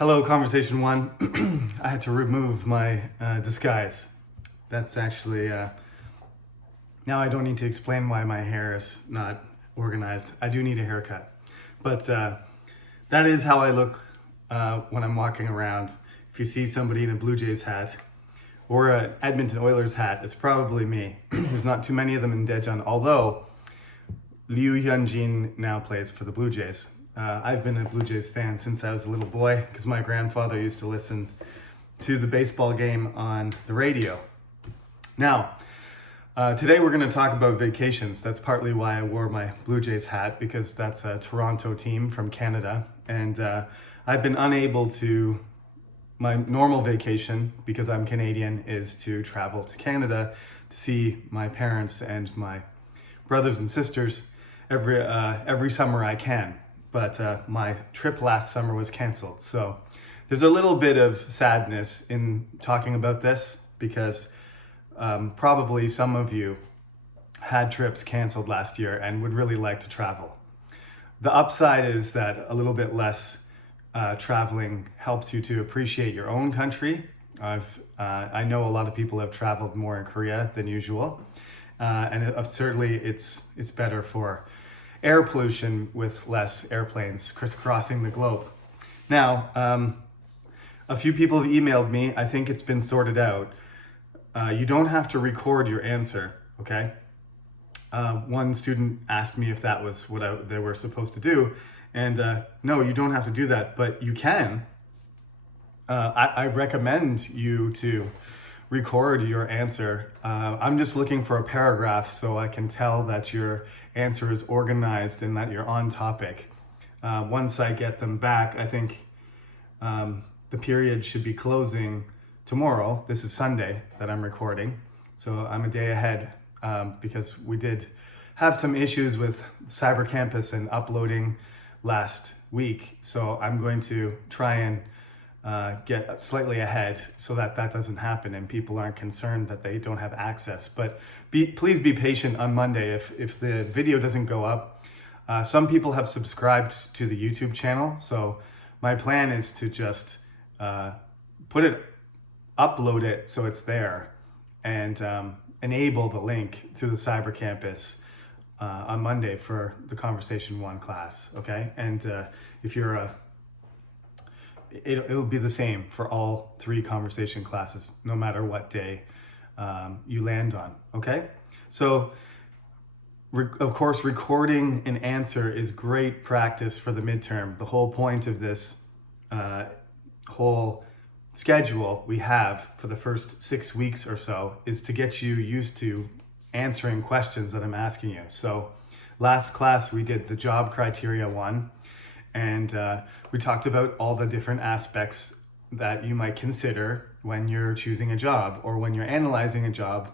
Hello, Conversation One. I had to remove my disguise. That's actually, now I don't need to explain why my hair is not organized. I do need a haircut. But that is how I look when I'm walking around. If you see somebody in a Blue Jays hat or an Edmonton Oilers hat, it's probably me. There's not too many of them in Daejeon, although Liu Hyunjin now plays for the Blue Jays. I've been a Blue Jays fan since I was a little boy because my grandfather used to listen to the baseball game on the radio. Now, today we're going to talk about vacations. That's partly why I wore my Blue Jays hat, because that's a Toronto team from Canada. And I've been unable to, my normal vacation, because I'm Canadian, is to travel to Canada to see my parents and my brothers and sisters every summer I can. But my trip last summer was canceled. So there's a little bit of sadness in talking about this because probably some of you had trips canceled last year and would really like to travel. The upside is that a little bit less traveling helps you to appreciate your own country. I know a lot of people have traveled more in Korea than usual. Certainly it's better for air pollution with less airplanes crisscrossing the globe. Now, a few people have emailed me. I think it's been sorted out. You don't have to record your answer, okay? One student asked me if that was what they were supposed to do. And no, you don't have to do that, but you can. I recommend you to record your answer. I'm just looking for a paragraph so I can tell that your answer is organized and that you're on topic. Once I get them back, I think the period should be closing tomorrow. This is Sunday that I'm recording, so I'm a day ahead because we did have some issues with Cyber Campus and uploading last week. So I'm going to try and get slightly ahead so that doesn't happen and people aren't concerned that they don't have access. But please be patient on Monday if the video doesn't go up. Some people have subscribed to the YouTube channel, so my plan is to just upload it so it's there and enable the link to the Cyber Campus on Monday for the Conversation One class, okay? And if you're it'll be the same for all 3 conversation classes, no matter what day you land on, okay? So, of course, recording an answer is great practice for the midterm. The whole point of this whole schedule we have for the first 6 weeks or so is to get you used to answering questions that I'm asking you. So, last class we did the job criteria one. And we talked about all the different aspects that you might consider when you're choosing a job or when you're analyzing a job,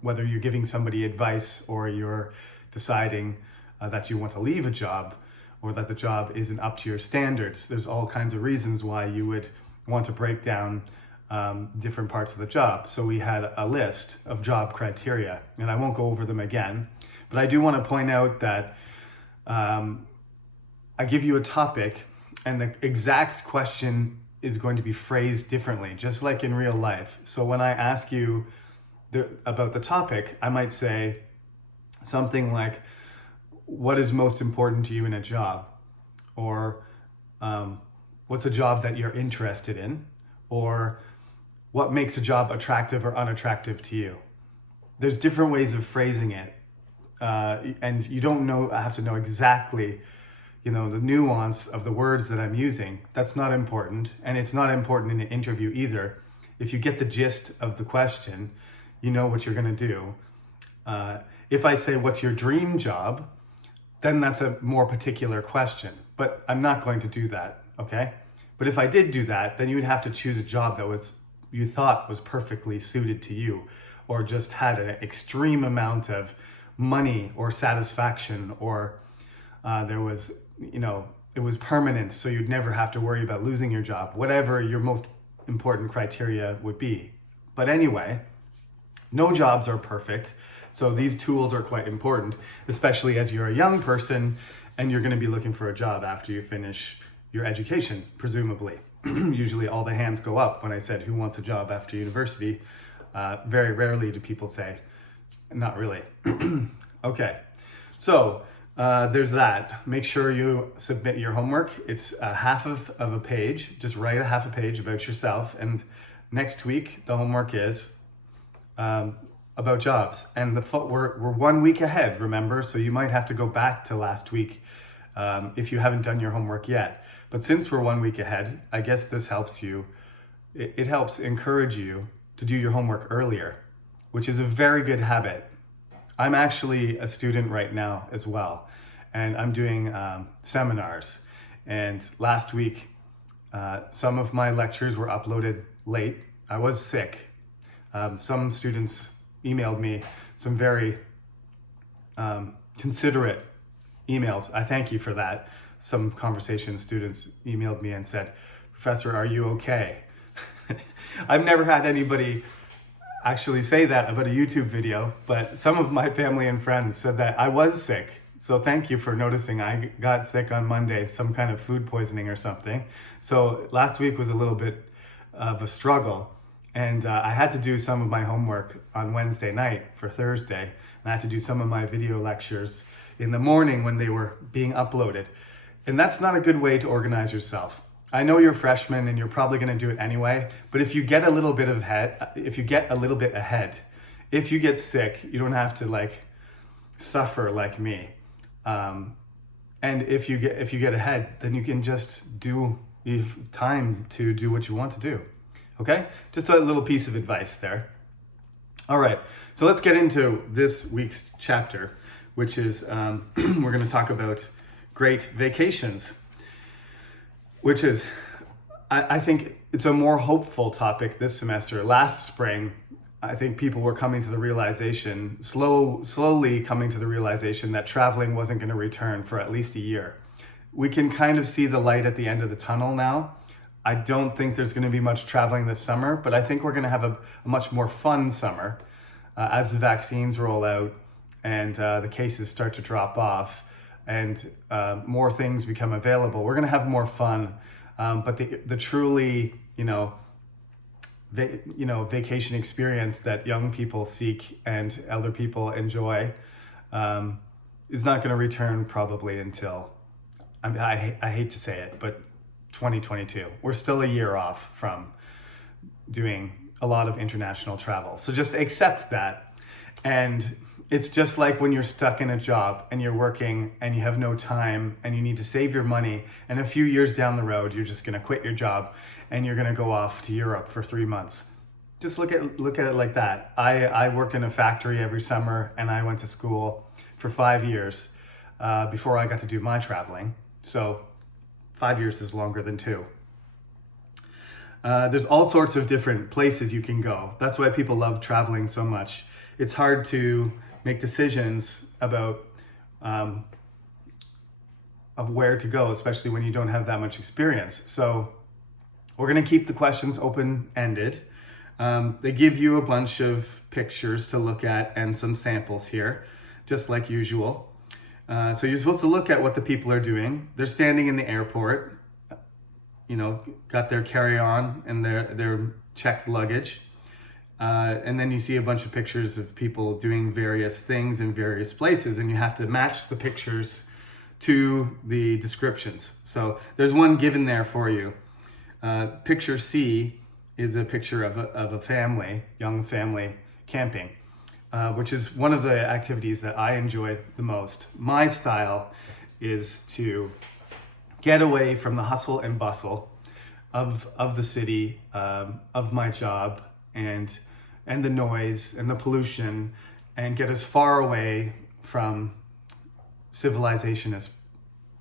whether you're giving somebody advice or you're deciding that you want to leave a job or that the job isn't up to your standards. There's all kinds of reasons why you would want to break down different parts of the job. So we had a list of job criteria, and I won't go over them again, but I do want to point out that I give you a topic and the exact question is going to be phrased differently, just like in real life. So when I ask you about the topic, I might say something like, what is most important to you in a job? Or what's a job that you're interested in? Or what makes a job attractive or unattractive to you? There's different ways of phrasing it. And you don't have to know exactly the nuance of the words that I'm using. That's not important. And it's not important in an interview either. If you get the gist of the question, you know what you're going to do. If I say, what's your dream job? Then that's a more particular question. But I'm not going to do that, okay? But if I did do that, then you would have to choose a job that you thought was perfectly suited to you, or just had an extreme amount of money or satisfaction, or there was it was permanent, so you'd never have to worry about losing your job, whatever your most important criteria would be. But anyway, no jobs are perfect, so these tools are quite important, especially as you're a young person and you're going to be looking for a job after you finish your education, presumably. Usually all the hands go up when I said, who wants a job after university? Very rarely do people say, not really. Okay, so there's that. Make sure you submit your homework. It's half of a page. Just write a half a page about yourself. And next week, the homework is about jobs. And we're 1 week ahead, remember? So you might have to go back to last week if you haven't done your homework yet. But since we're 1 week ahead, I guess this helps you. It helps encourage you to do your homework earlier, which is a very good habit. I'm actually a student right now as well, and I'm doing seminars. And last week, some of my lectures were uploaded late. I was sick. Some students emailed me some very considerate emails. I thank you for that. Some conversation students emailed me and said, "Professor, are you okay?" I've never had anybody actually say that about a YouTube video, but some of my family and friends said that I was sick. So thank you for noticing. I got sick on Monday, some kind of food poisoning or something. So last week was a little bit of a struggle. And I had to do some of my homework on Wednesday night for Thursday. And I had to do some of my video lectures in the morning when they were being uploaded. And that's not a good way to organize yourself. I know you're freshmen and you're probably going to do it anyway, but if you get a little bit ahead, if you get sick, you don't have to suffer like me. And if you get ahead, then you can just you have time to do what you want to do. Okay? Just a little piece of advice there. All right, so let's get into this week's chapter, which is we're going to talk about great vacations, which is, I think it's a more hopeful topic this semester. Last spring, I think people were coming to the realization, slowly coming to the realization that traveling wasn't going to return for at least a year. We can kind of see the light at the end of the tunnel now. I don't think there's going to be much traveling this summer, but I think we're going to have a much more fun summer as the vaccines roll out and the cases start to drop off and more things become available. We're going to have more fun, but the truly, vacation experience that young people seek and elder people enjoy is not going to return probably until, I hate to say it, but 2022. We're still a year off from doing a lot of international travel. So just accept that. And it's just like when you're stuck in a job and you're working and you have no time and you need to save your money, and a few years down the road, you're just going to quit your job and you're going to go off to Europe for 3 months. Just look at it like that. I worked in a factory every summer and I went to school for 5 years before I got to do my traveling. So 5 years is longer than 2. There's all sorts of different places you can go. That's why people love traveling so much. It's hard to make decisions about of where to go, especially when you don't have that much experience. So we're going to keep the questions open-ended. They give you a bunch of pictures to look at and some samples here, just like usual. So you're supposed to look at what the people are doing. They're standing in the airport, got their carry-on and their checked luggage. And then you see a bunch of pictures of people doing various things in various places, and you have to match the pictures to the descriptions. So there's one given there for you. Picture C is a picture of a family, young family, camping. Which is one of the activities that I enjoy the most. My style is to get away from the hustle and bustle of the city, of my job, and the noise and the pollution, and get as far away from civilization as,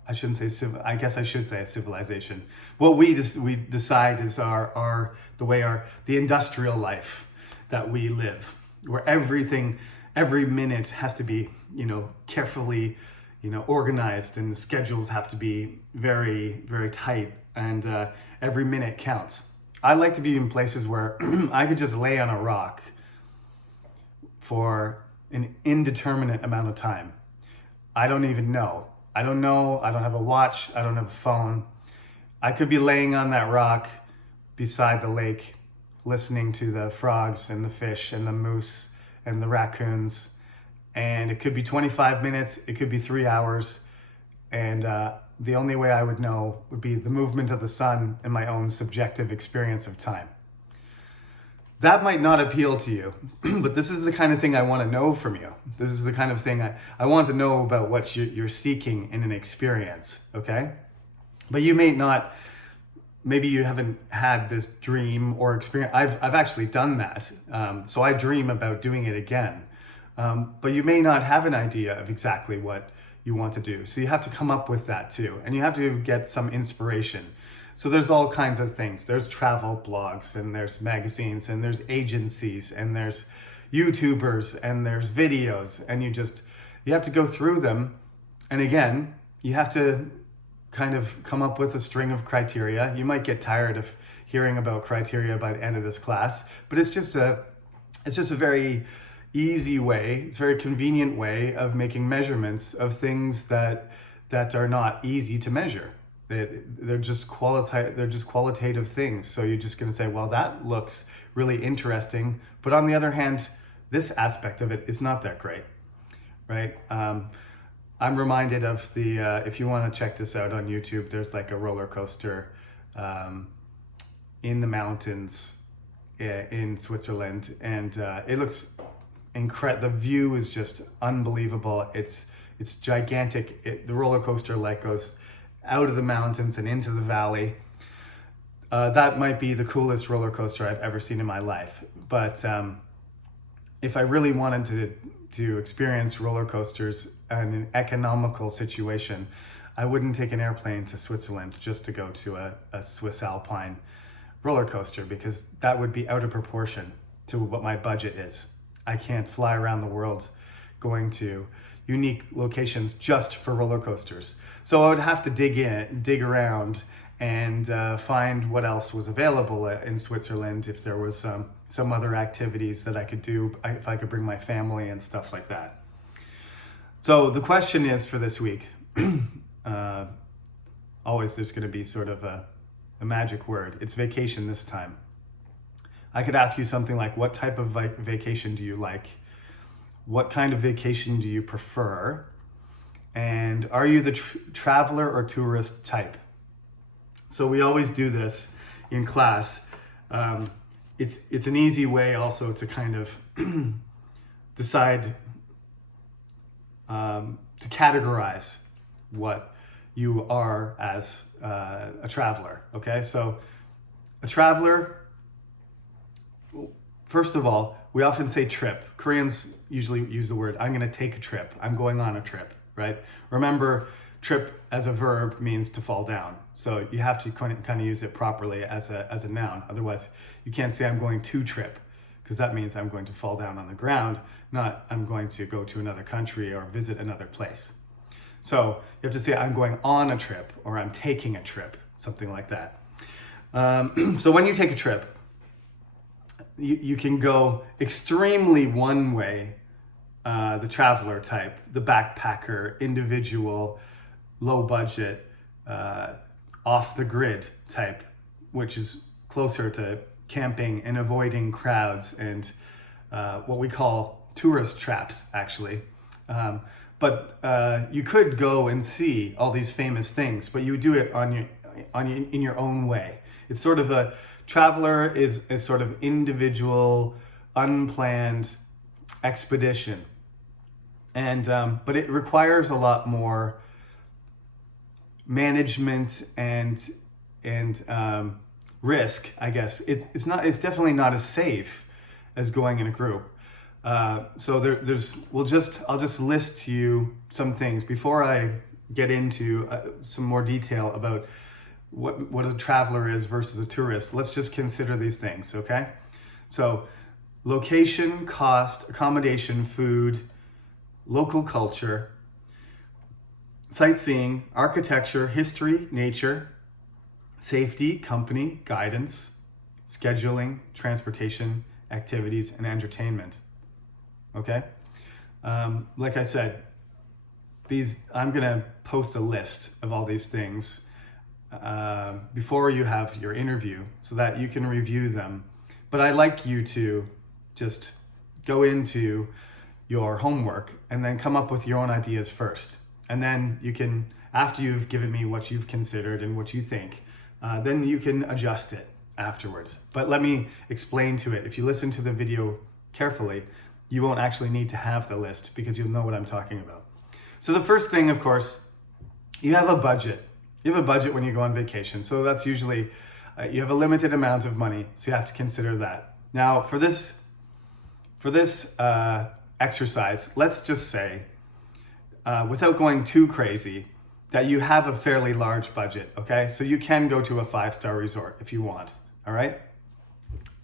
I shouldn't say I guess I should say civilization. What we decide is the industrial life that we live, where every minute has to be, carefully, organized, and the schedules have to be very, very tight, and every minute counts. I like to be in places where I could just lay on a rock for an indeterminate amount of time. I don't even know. I don't have a watch. I don't have a phone. I could be laying on that rock beside the lake, listening to the frogs and the fish and the moose and the raccoons. And it could be 25 minutes, it could be 3 hours. And the only way I would know would be the movement of the sun and my own subjective experience of time. That might not appeal to you, but this is the kind of thing I want to know from you. This is the kind of thing I want to know about what you're seeking in an experience, okay? But you may not, maybe you haven't had this dream or experience. I've actually done that. So I dream about doing it again. But you may not have an idea of exactly what you want to do. So you have to come up with that too. And you have to get some inspiration. So there's all kinds of things. There's travel blogs, and there's magazines, and there's agencies, and there's YouTubers, and there's videos, and you have to go through them. And again, you have to kind of come up with a string of criteria. You might get tired of hearing about criteria by the end of this class, but it's just a very easy way, it's a very convenient way of making measurements of things that are not easy to measure. They're just qualitative things. So you're just going to say, well, that looks really interesting, but on the other hand, this aspect of it is not that great, right? I'm reminded of if you want to check this out on YouTube, there's like a roller coaster in the mountains in Switzerland, and it looks incredible. The view is just unbelievable. It's gigantic. The roller coaster goes out of the mountains and into the valley. That might be the coolest roller coaster I've ever seen in my life. But if I really wanted to experience roller coasters in an economical situation, I wouldn't take an airplane to Switzerland just to go to a Swiss Alpine roller coaster, because that would be out of proportion to what my budget is. I can't fly around the world going to unique locations just for roller coasters. So I would have to dig around and find what else was available in Switzerland, if there was some other activities that I could do, if I could bring my family and stuff like that. So the question is for this week, always there's going to be sort of a magic word. It's vacation this time. I could ask you something like, what type of vacation do you like? What kind of vacation do you prefer? And are you the traveler or tourist type? So we always do this in class. It's an easy way also to kind of decide, to categorize what you are as a traveler, okay? So a traveler, first of all, we often say trip. Koreans usually use the word, I'm gonna take a trip. I'm going on a trip, right? Remember, trip as a verb means to fall down. So you have to kind of use it properly as a noun. Otherwise, you can't say I'm going to trip, because that means I'm going to fall down on the ground, not I'm going to go to another country or visit another place. So you have to say I'm going on a trip, or I'm taking a trip, something like that. So when you take a trip, you can go extremely one way, the traveler type, the backpacker, individual, low budget, off the grid type, which is closer to camping and avoiding crowds and what we call tourist traps, actually. But you could go and see all these famous things, but you would do it in your own way. It's sort of a traveler is a sort of individual, unplanned expedition, and but it requires a lot more management and risk, I guess. It's definitely not as safe as going in a group. So I'll just list to you some things before I get into some more detail about what a traveler is versus a tourist. Let's just consider these things, okay? So location, cost, accommodation, food, local culture, sightseeing, architecture, history, nature, safety, company, guidance, scheduling, transportation, activities, and entertainment. Okay? Like I said, I'm gonna post a list of all these things before you have your interview so that you can review them. But I like you to just go into your homework and then come up with your own ideas first. And then you can, after you've given me what you've considered and what you think, then you can adjust it afterwards. But let me explain to it. If you listen to the video carefully, you won't actually need to have the list because you'll know what I'm talking about. So the first thing, of course, you have a budget. You have a budget when you go on vacation. So that's usually, you have a limited amount of money. So you have to consider that. Now for this exercise, let's just say, without going too crazy, that you have a fairly large budget, okay? So you can go to a 5-star resort if you want, all right?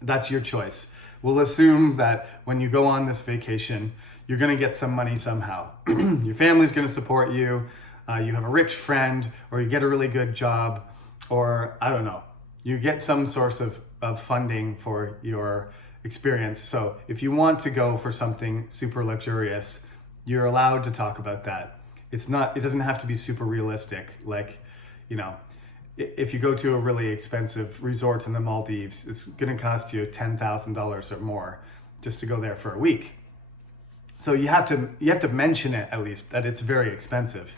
That's your choice. We'll assume that when you go on this vacation, you're gonna get some money somehow. Your family's gonna support you, you have a rich friend, or you get a really good job, or I don't know, you get some source of funding for your experience. So if you want to go for something super luxurious, you're allowed to talk about that. It doesn't have to be super realistic. Like, you know, if you go to a really expensive resort in the Maldives, it's gonna cost you $10,000 or more just to go there for a week. So you have to mention it at least, that it's very expensive.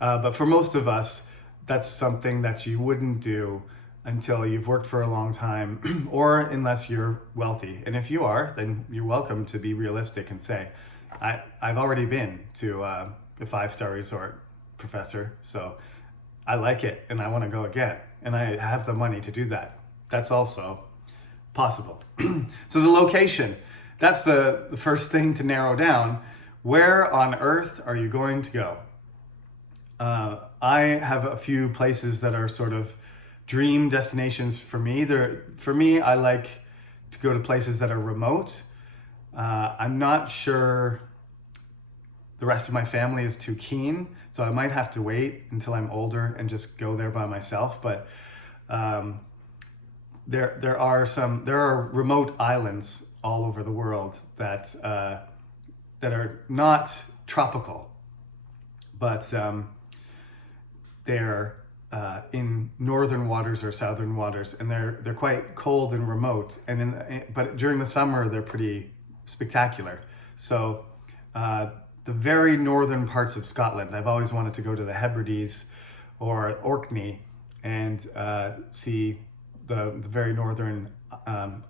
But for most of us, that's something that you wouldn't do until you've worked for a long time or unless you're wealthy. And if you are, then you're welcome to be realistic and say, I've already been to a 5-star resort, professor, so I like it and I want to go again. And I have the money to do that. That's also possible. So the location, that's the first thing to narrow down. Where on earth are you going to go? I have a few places that are sort of dream destinations for me. For me, I like to go to places that are remote. I'm not sure the rest of my family is too keen, so I might have to wait until I'm older and just go there by myself. But there are remote islands all over the world that are not tropical, but they're in northern waters or southern waters, and they're quite cold and remote. But during the summer, they're pretty spectacular. So the very northern parts of Scotland, I've always wanted to go to the Hebrides or Orkney and see the very northern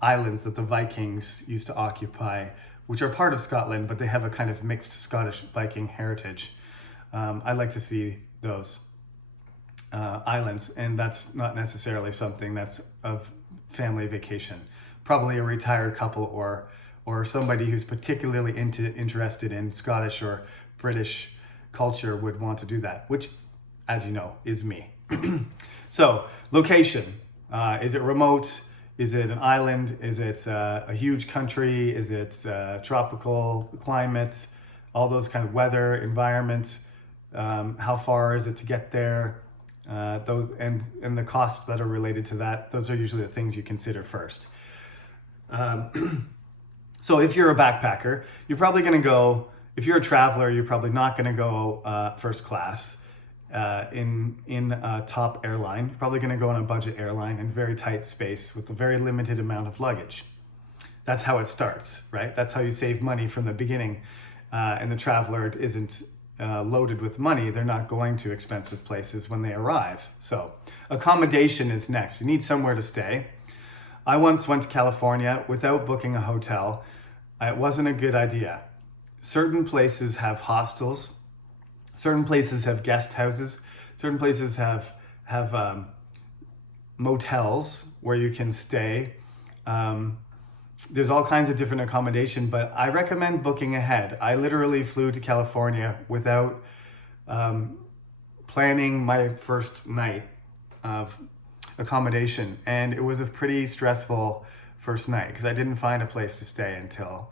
islands that the Vikings used to occupy, which are part of Scotland, but they have a kind of mixed Scottish Viking heritage. I'd like to see those islands, and that's not necessarily something that's of family vacation. Probably a retired couple or somebody who's particularly interested in Scottish or British culture would want to do that, which, as you know, is me. So, location. Is it remote? Is it an island? Is it a huge country? Is it tropical climate? All those kind of weather, environment. How far is it to get there? Those and the costs that are related to that. Those are usually the things you consider first. So if you're a backpacker, you're probably going to go. If you're a traveler, you're probably not going to go first class in a top airline. You're probably going to go on a budget airline in very tight space with a very limited amount of luggage. That's how it starts, right? That's how you save money from the beginning. And the traveler isn't loaded with money. They're not going to expensive places when they arrive. So accommodation is next. You need somewhere to stay. I once went to California without booking a hotel. It wasn't a good idea. Certain places have hostels. Certain places have guest houses. Certain places have motels where you can stay. There's all kinds of different accommodation, but I recommend booking ahead. I literally flew to California without planning my first night of accommodation, and it was a pretty stressful first night because I didn't find a place to stay until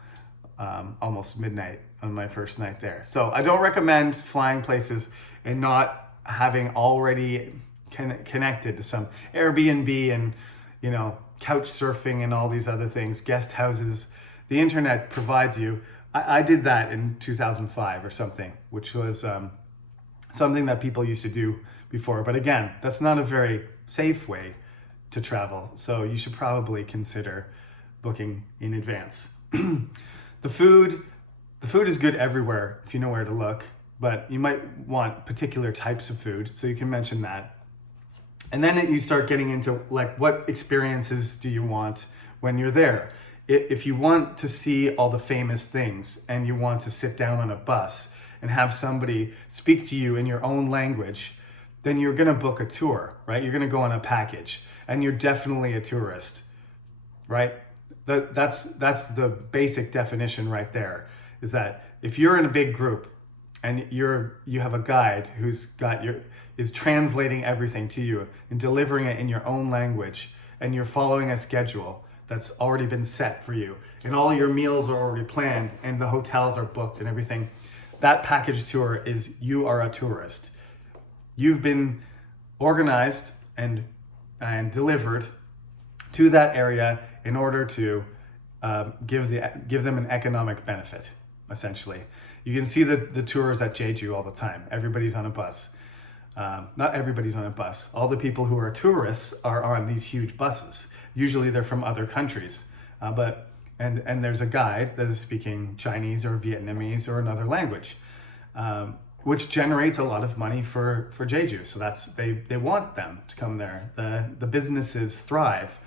almost midnight on my first night there. So I don't recommend flying places and not having already connected to some Airbnb and, you know, couch surfing and all these other things, guest houses. The internet provides you. I did that in 2005 or something, which was something that people used to do before. But again, that's not a very safe way to travel. So you should probably consider booking in advance. The food, the food is good everywhere if you know where to look, but you might want particular types of food, so you can mention that. And then you start getting into like, what experiences do you want when you're there? If you want to see all the famous things and you want to sit down on a bus and have somebody speak to you in your own language, then you're gonna book a tour, right? You're gonna go on a package and you're definitely a tourist, right? That's the basic definition right there, is that if you're in a big group and you have a guide is translating everything to you and delivering it in your own language, and you're following a schedule that's already been set for you, and all your meals are already planned and the hotels are booked and everything, that package tour is, you are a tourist. You've been organized and delivered to that area in order to give them an economic benefit, essentially. You can see the tours at Jeju all the time. Everybody's on a bus. Not everybody's on a bus. All the people who are tourists are on these huge buses. Usually they're from other countries, and there's a guide that is speaking Chinese or Vietnamese or another language, which generates a lot of money for Jeju. So they want them to come there. The businesses thrive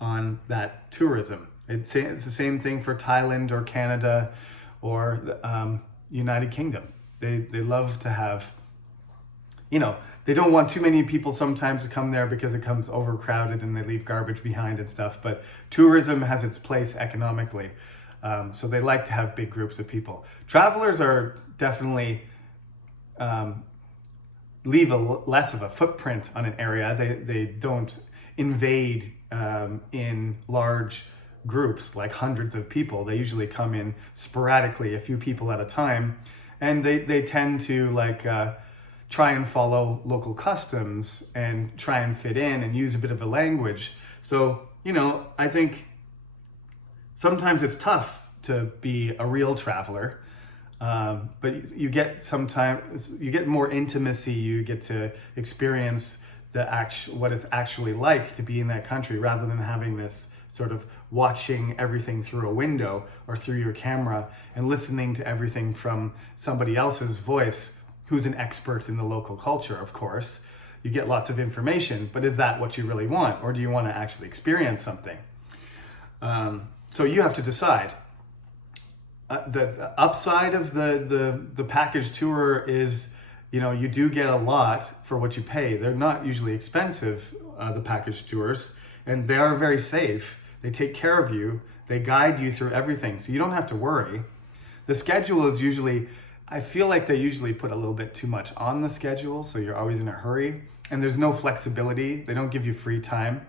on that tourism. It's the same thing for Thailand or Canada or United Kingdom. They love to have, they don't want too many people sometimes to come there because it comes overcrowded and they leave garbage behind and stuff. But tourism has its place economically. So they like to have big groups of people. Travelers are definitely leave less of a footprint on an area. They don't invade in large groups, like hundreds of people. They usually come in sporadically, a few people at a time, and they tend to try and follow local customs and try and fit in and use a bit of a language. So, I think sometimes it's tough to be a real traveler, but you get more intimacy. You get to experience what it's actually like to be in that country, rather than having this sort of watching everything through a window or through your camera and listening to everything from somebody else's voice who's an expert in the local culture. Of course, you get lots of information, but is that what you really want? Or do you want to actually experience something? So you have to decide. The upside of the package tour is, you do get a lot for what you pay. They're not usually expensive, the package tours, and they are very safe. They take care of you. They guide you through everything, so you don't have to worry. The schedule is usually, I feel like they usually put a little bit too much on the schedule, so you're always in a hurry, and there's no flexibility. They don't give you free time,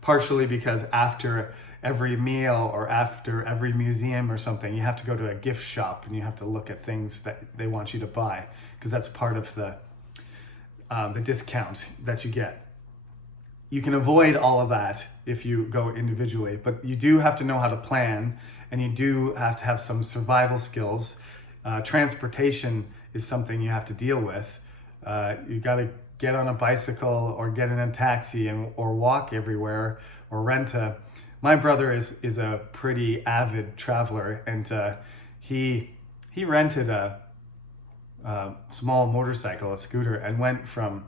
partially because after every meal or after every museum or something, you have to go to a gift shop and you have to look at things that they want you to buy, because that's part of the discount that you get. You can avoid all of that if you go individually, but you do have to know how to plan, and you do have to have some survival skills. Transportation is something you have to deal with. You got to get on a bicycle or get in a taxi or walk everywhere or rent a. My brother is a pretty avid traveler, and he rented a small motorcycle, a scooter, and went from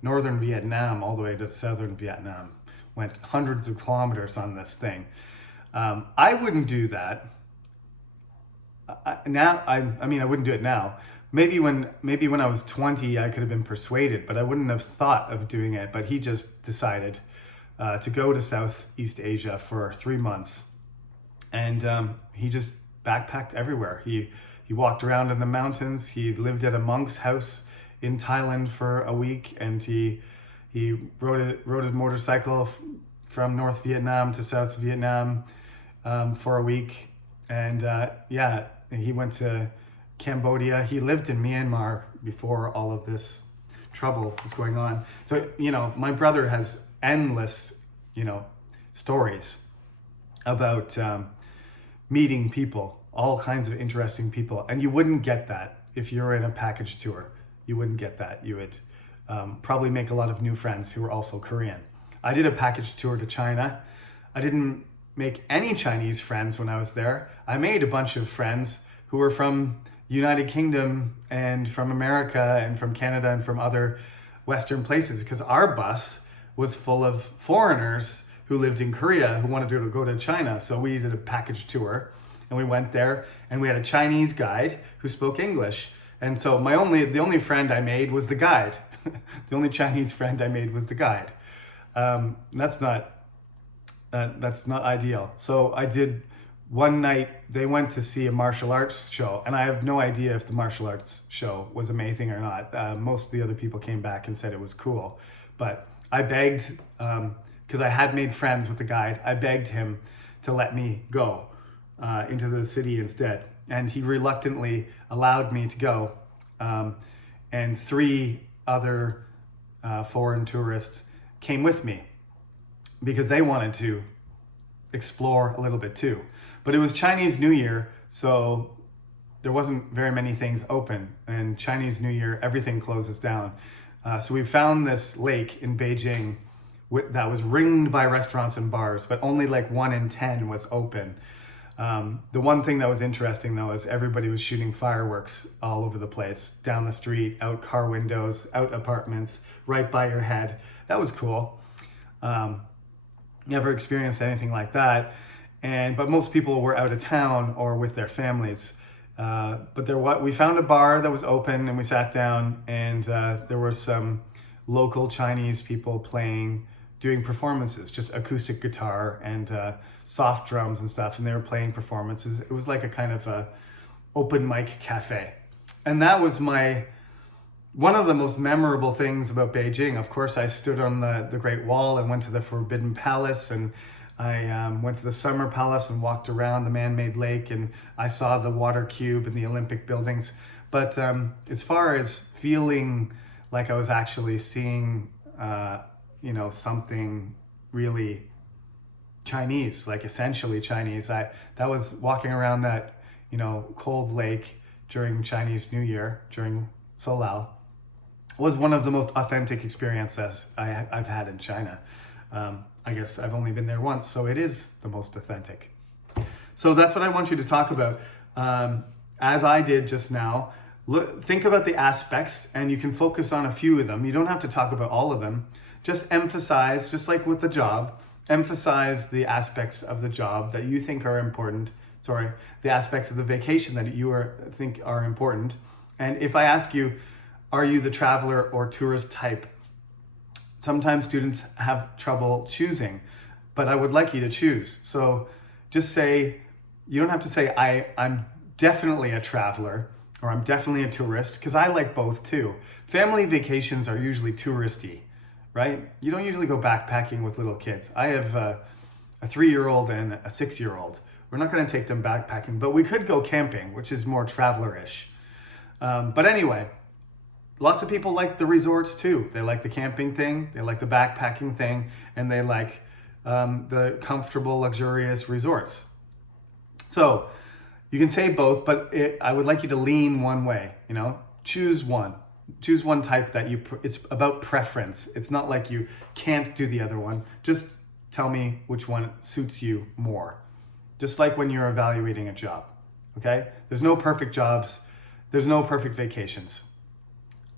northern Vietnam all the way to southern Vietnam. Went hundreds of kilometers on this thing. I wouldn't do that. I wouldn't do it now. Maybe when I was 20, I could have been persuaded, but I wouldn't have thought of doing it. But he just decided to go to Southeast Asia for 3 months, and he just backpacked everywhere. He walked around in the mountains. He lived at a monk's house in Thailand for a week, and he rode his motorcycle from North Vietnam to South Vietnam for a week, and he went to Cambodia. He lived in Myanmar before all of this trouble was going on. So, my brother has endless, stories about meeting people, all kinds of interesting people. And you wouldn't get that if you're in a package tour. You wouldn't get that. You would probably make a lot of new friends who are also Korean. I did a package tour to China. I didn't make any Chinese friends when I was there. I made a bunch of friends who were from United Kingdom and from America and from Canada and from other Western places, because our bus was full of foreigners who lived in Korea who wanted to go to China. So we did a package tour and we went there and we had a Chinese guide who spoke English. And so the only friend I made was the guide. The only Chinese friend I made was the guide. That's not ideal. So I did one night, they went to see a martial arts show, and I have no idea if the martial arts show was amazing or not. Most of the other people came back and said it was cool. But I begged, because I had made friends with the guide, I begged him to let me go into the city instead. And he reluctantly allowed me to go. And 3 other foreign tourists came with me because they wanted to explore a little bit too. But it was Chinese New Year, so there wasn't very many things open. And Chinese New Year, everything closes down. So we found this lake in Beijing that was ringed by restaurants and bars, but only like 1 in 10 was open. The one thing that was interesting though is everybody was shooting fireworks all over the place, down the street, out car windows, out apartments, right by your head. That was cool. Never experienced anything like that. But most people were out of town or with their families. But we found a bar that was open and we sat down, and there were some local Chinese people doing performances, just acoustic guitar and soft drums and stuff, and they were playing performances. It was like a kind of a open mic cafe. And that was one of the most memorable things about Beijing. Of course, I stood on the Great Wall and went to the Forbidden Palace, and I went to the Summer Palace and walked around the man-made lake, and I saw the water cube and the Olympic buildings. But as far as feeling like I was actually seeing, something really Chinese, like essentially Chinese, that was walking around that, cold lake during Chinese New Year, during Solal, was one of the most authentic experiences I've had in China. I guess I've only been there once, so it is the most authentic. So that's what I want you to talk about. As I did just now, think about the aspects, and you can focus on a few of them. You don't have to talk about all of them. Just emphasize, just like with the job, emphasize the aspects of the job that you think are important. The aspects of the vacation that you think are important. And if I ask you, are you the traveler or tourist type? Sometimes students have trouble choosing, but I would like you to choose. So just say, you don't have to say, I'm definitely a traveler or I'm definitely a tourist, because I like both too. Family vacations are usually touristy, right? You don't usually go backpacking with little kids. I have a 3-year-old and a 6-year-old. We're not going to take them backpacking, but we could go camping, which is more traveler-ish. But anyway, lots of people like the resorts too. They like the camping thing, they like the backpacking thing, and they like the comfortable, luxurious resorts. So you can say both, but I would like you to lean one way, choose one. Choose one type it's about preference. It's not like you can't do the other one. Just tell me which one suits you more. Just like when you're evaluating a job, okay? There's no perfect jobs. There's no perfect vacations.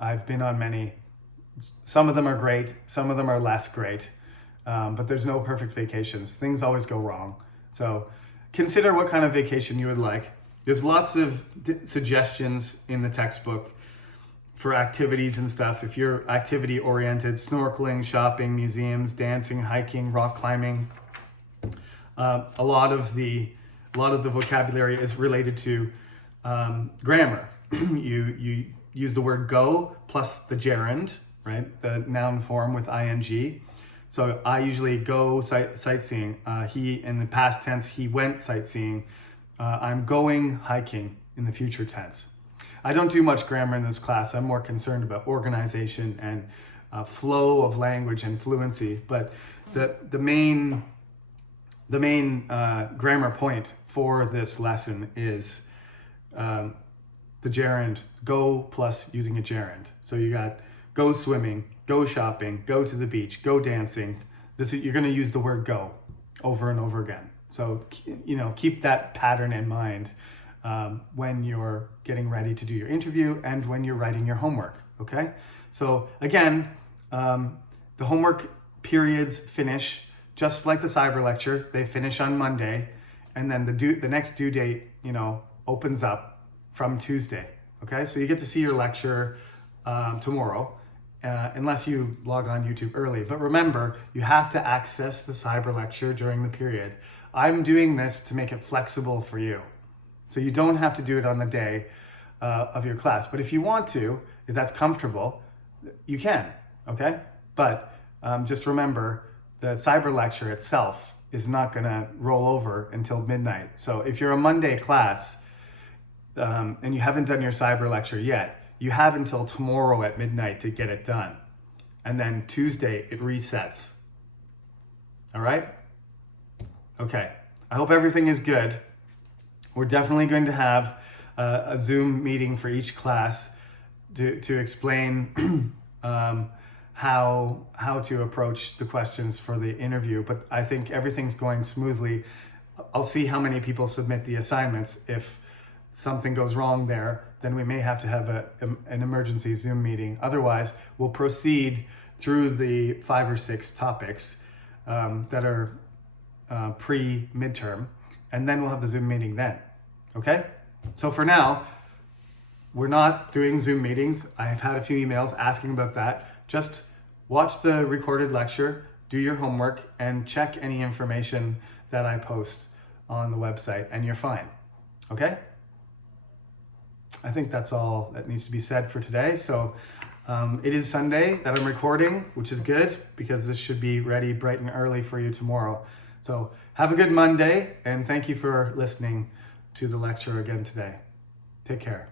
I've been on many. Some of them are great. Some of them are less great. But there's no perfect vacations. Things always go wrong. So consider what kind of vacation you would like. There's lots of suggestions in the textbook for activities and stuff. If you're activity oriented, snorkeling, shopping, museums, dancing, hiking, rock climbing. A lot of the vocabulary is related to grammar. You use the word go plus the gerund, right? The noun form with ing. So I usually go sightseeing. He, in the past tense, he went sightseeing. I'm going hiking in the future tense. I don't do much grammar in this class. I'm more concerned about organization and flow of language and fluency. But the main grammar point for this lesson is the gerund, go plus using a gerund. So you got go swimming, go shopping, go to the beach, go dancing. You're going to use the word go over and over again. So, keep that pattern in mind when you're getting ready to do your interview and when you're writing your homework, okay? So again, the homework periods finish just like the cyber lecture. They finish on Monday, and then the next due date, opens up from Tuesday, okay? So you get to see your lecture tomorrow, unless you log on YouTube early. But remember, you have to access the cyber lecture during the period. I'm doing this to make it flexible for you. So you don't have to do it on the day of your class. But if you want to, if that's comfortable, you can, okay? But just remember, the cyber lecture itself is not gonna roll over until midnight. So if you're a Monday class and you haven't done your cyber lecture yet, you have until tomorrow at midnight to get it done. And then Tuesday, it resets. All right? Okay, I hope everything is good. We're definitely going to have a Zoom meeting for each class to explain how to approach the questions for the interview. But I think everything's going smoothly. I'll see how many people submit the assignments. If something goes wrong there, then we may have to have an emergency Zoom meeting. Otherwise, we'll proceed through the 5 or 6 topics that are pre-midterm, and then we'll have the Zoom meeting then, okay? So for now, we're not doing Zoom meetings. I've had a few emails asking about that. Just watch the recorded lecture, do your homework, and check any information that I post on the website, and you're fine, okay? I think that's all that needs to be said for today. So it is Sunday that I'm recording, which is good because this should be ready bright and early for you tomorrow. So have a good Monday, and thank you for listening to the lecture again today. Take care.